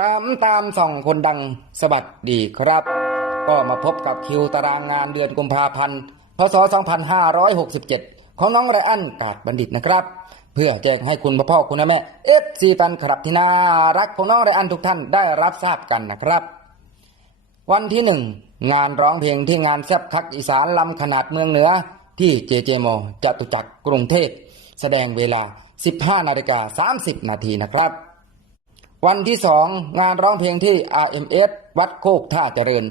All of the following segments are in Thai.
ตามตามส่องคนดังสวัสดีครับ ก็มาพบกับคิวตารางงานเดือนกุมภาพันธ์พศ 2567 ของน้องไรอันกาดบัณฑิตนะครับ เพื่อแจ้งให้คุณพ่อคุณแม่เอฟซีแฟนคลับที่น่ารักของน้องไรอันทุกท่านได้รับทราบกันนะครับ วันที่หนึ่งงานร้องเพลงที่งานแซบคักอีสานลำขนาดเมืองเหนือ ที่เจเจโมจตุจักรกรุงเทพแสดงเวลา 15นาฬิกา30 นาทีนะครับ วันที่สองงานร้องเพลงที่ RMS วัดโคกท่าเจริญ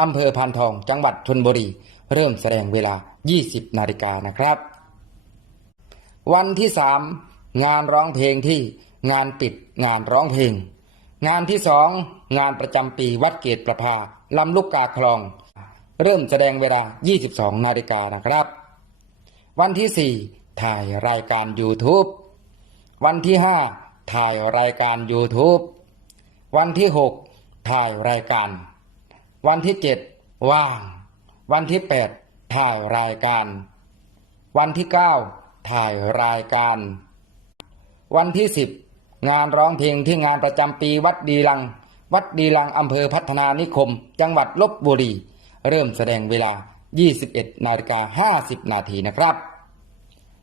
อำเภอพานทองจังหวัดชนบุรี เริ่มแสดงเวลา 20 นาฬิกานะครับ วันที่สามงานร้องเพลงที่งานปิดงานร้องเพลง งานที่สองงานประจำปีวัดเกตประภาลำลูกกาคลอง เริ่มแสดงเวลา 22 นาฬิกานะครับ วันที่สี่ถ่ายรายการ YouTube วันที่ห้า ถ่ายรายการ YouTube วันที่หกถ่ายรายการ วันที่เจ็ดว่าง วันที่แปดถ่ายรายการ วันที่เก้าถ่ายรายการ วันที่สิบงานร้องเพลงที่งานประจำปีวัดดีลัง วัดดีลังอำเภอพัฒนานิคม จังหวัดลบบุรี เริ่มแสดงเวลา 21 นาฬิกา 50 นาทีนะครับ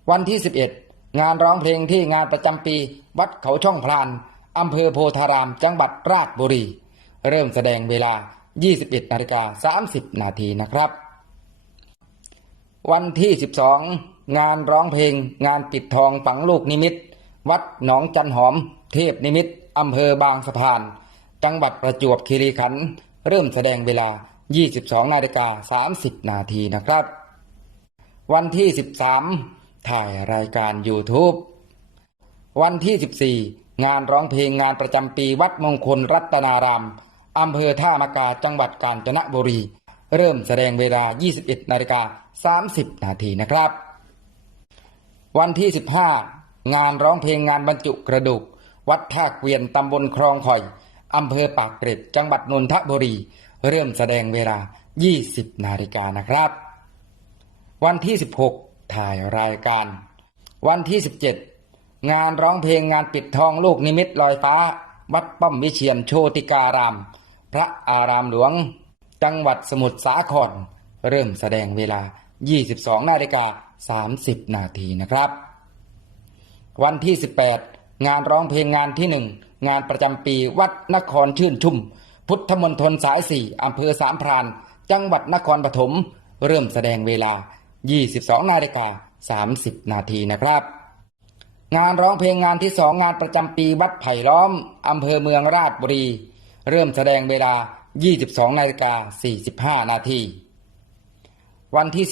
วันที่ 11 งานร้องเพลงที่งานประจำปี วัดเขาช่องพลานอำเภอโพธาราม จังหวัดราชบุรี เริ่มแสดงเวลา 21นาฬิกา30 นาทีนะครับ วันที่ 12 งานร้องเพลง งานปิดทองฝังลูกนิมิต วัดหนองจันหอม เทพนิมิตอำเภอบางสะพาน จังหวัดประจวบคีรีขันธ์เริ่มแสดงเวลา 22นาฬิกา30 นาทีนะครับ วันที่ 13 ถ่ายรายการ YouTube วันที่ 14 งานร้องเพลงงานประจำปีวัดมงคลรัตนารามอำเภอท่ามากาจังหวัดกาญจนบุรี เริ่มแสดงเวลา 21 นาฬิกา 30 นาทีนะครับ วันที่ 15 งานร้องเพลงงานบรรจุกระดูก วัดท่าเกวียนตำบลคลองข่อยอำเภอปากเกร็ดจังหวัดนนทบุรี เริ่มแสดงเวลา 20 นาฬิกานะครับ วันที่ 16 ถ่ายรายการ วันที่ 17 งานร้องเพลงงานปิดทองลูกนิมิตลอยฟ้า วัดป้อมวิเชียนโชติการาม พระอารามหลวง จังหวัดสมุทรสาคร เริ่มแสดงเวลา 22 นาฬิกา 30 นาทีนะครับ วันที่ 18 งานร้องเพลงงานที่หนึ่งงานประจำปีวัดนครชื่นชุ่ม พุทธมณฑลสายสี่อำเภอสามพรานจังหวัดนครปฐมเริ่มแสดงเวลา 22นาฬิกา30 นาทีนะครับ งานร้องเพลงงานที่สองงานประจำปีวัดไผ่ล้อมอำเภอเมืองราชบุรี เริ่มแสดงเวลา 22นาฬิกา45 นาทีวันที่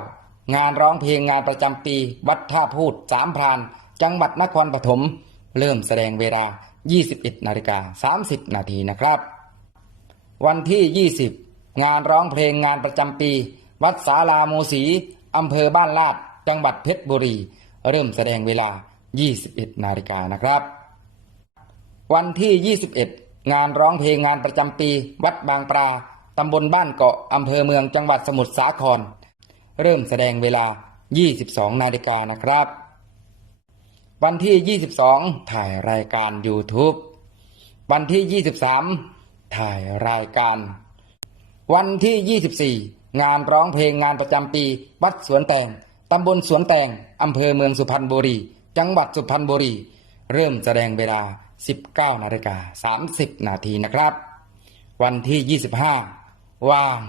19 งานร้องเพลงงานประจำปี วัดท่าพูดสามพราน จังหวัดนครปฐมเริ่มแสดงเวลา 21นาฬิกา30 นาทีนะครับ วันที่ 20 งานร้องเพลงงานประจำปี วัดสาลาโมสีอำเภอบ้านลาด จังหวัดเพชรบุรี เริ่มแสดงเวลา 21 นาฬิกานะครับ วันที่ 21 งานร้องเพลงงานประจำปี วัดบางปลาตำบลบ้านเกาะอำเภอเมืองจังหวัดสมุทรสาคร เริ่มแสดงเวลา 22 นาฬิกานะครับ วันที่ 22 ถ่ายรายการ YouTube วันที่ 23 ถ่ายรายการ วันที่ 24 งานร้องเพลงงานประจำปี วัดสวนแตงตำบลสวนแตงอำเภอเมืองสุพรรณบุรี จังหวัดสุพรรณบุรี เริ่มแสดงเวลา 19 นาฬิกา 30 นาทีนะครับ วันที่ 25 ว่าง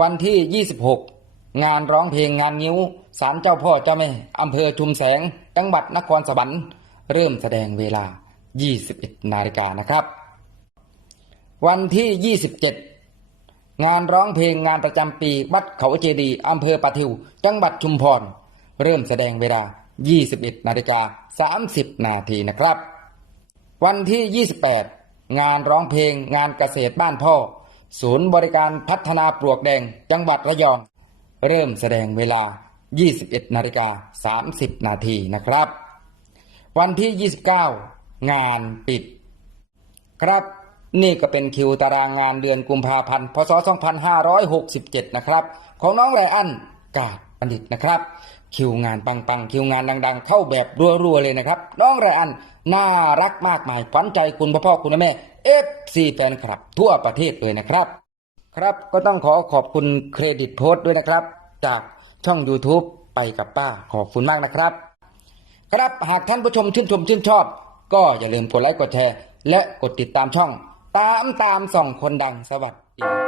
วันที่ 26 งานร้องเพลงงานงิ้วศาลเจ้าพ่อเจ้าแม่อำเภอชุมแสง จังหวัดนครสวรรค์ เริ่มแสดงเวลา 21 นาฬิกานะครับ วันที่ 27 งานร้องเพลงงานประจำปีวัดเขาเจดีอำเภอปะทิว จังหวัดชุมพร เริ่มแสดงเวลา 21 นาฬิกา 30 นาทีนะครับ วันที่ 28 งานร้องเพลงงานเกษตรบ้านพ่อ ศูนย์บริการพัฒนาปลวกแดง จังหวัดระยอง เริ่มแสดงเวลา 21 นาฬิกา 30 นาทีนะครับ วันที่ 29 งานปิด ครับ นี่ก็เป็นคิวตารางงานเดือนกุมภาพันธ์ พศ 2567 นะครับ ของน้องไรอันกาดบัณฑิตนะครับ คิวงานปังๆ คิวงานดัง ๆ เข้าแบบรัวๆ เลยนะครับ น้องไรอันน่ารักมากมายขวัญใจคุณพ่อพ่อคุณแม่เอฟซีแฟนคลับ ทั่วประเทศเลยนะครับ ครับก็ต้องขอขอบคุณเครดิตโพสต์ด้วยนะครับ จากช่อง YouTube ไปกับป้าขอบคุณมากนะครับ ครับหากท่านผู้ชมชื่นชมชื่นชอบ ก็อย่าลืมกดไลค์กดแชร์และกดติดตามช่อง ตามตามส่องคนดังสวัสดี